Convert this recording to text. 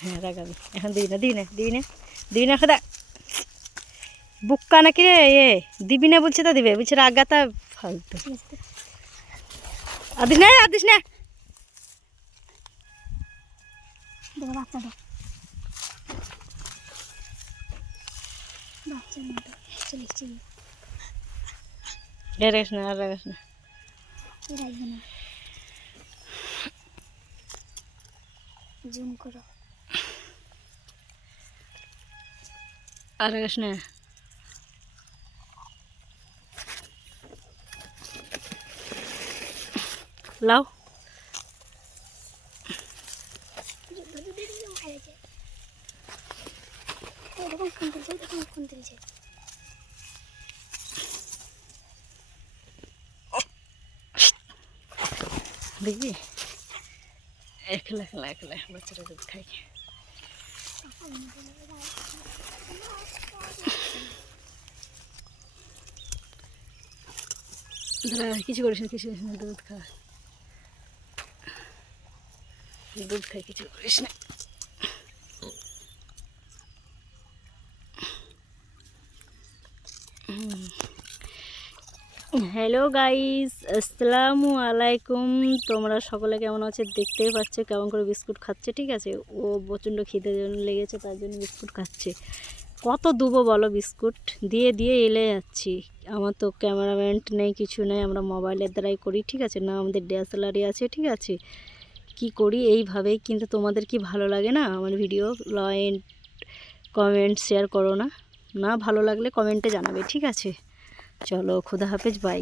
হ্যাঁ রাগাবি, এখন দিবি না খোদা বুক্কা নাকি রে এ দিবি না বলছে তো দিবে, বলছে রাগাতা ফালতু। আদিস না রাগাস না আর রাগাস না। জুম করো আর রাগাস না। লাও দেখবি একলা বাচ্চারা দুধ খাই। কিছু করিস না দুধ খা, দুধ খাই, কিছু করিস না। হ্যালো গাইস, আসসালামু আলাইকুম। তোমরা সকলে কেমন আছে দেখতেই পাচ্ছ কেমন করে বিস্কুট খাচ্ছে, ঠিক আছে। ও প্রচণ্ড খিদে লেগেছে তার জন্য বিস্কুট খাচ্ছে। কত দুবো বলো, বিস্কুট দিয়ে এলে যাচ্ছি। আমার তো ক্যামেরাম্যান নেই, কিছু নেই, আমরা মোবাইলের দ্বারাই করি, ঠিক আছে না, আমাদের ডিএসএলআরই আছে, ঠিক আছে। কি করি এইভাবেই। কিন্তু তোমাদের কি ভালো লাগে না আমার ভিডিও? লাইক কমেন্ট শেয়ার করো না, ভালো লাগলে কমেন্টে জানাবে, ঠিক আছে। চলো, খুদা হাফেজ, বাই।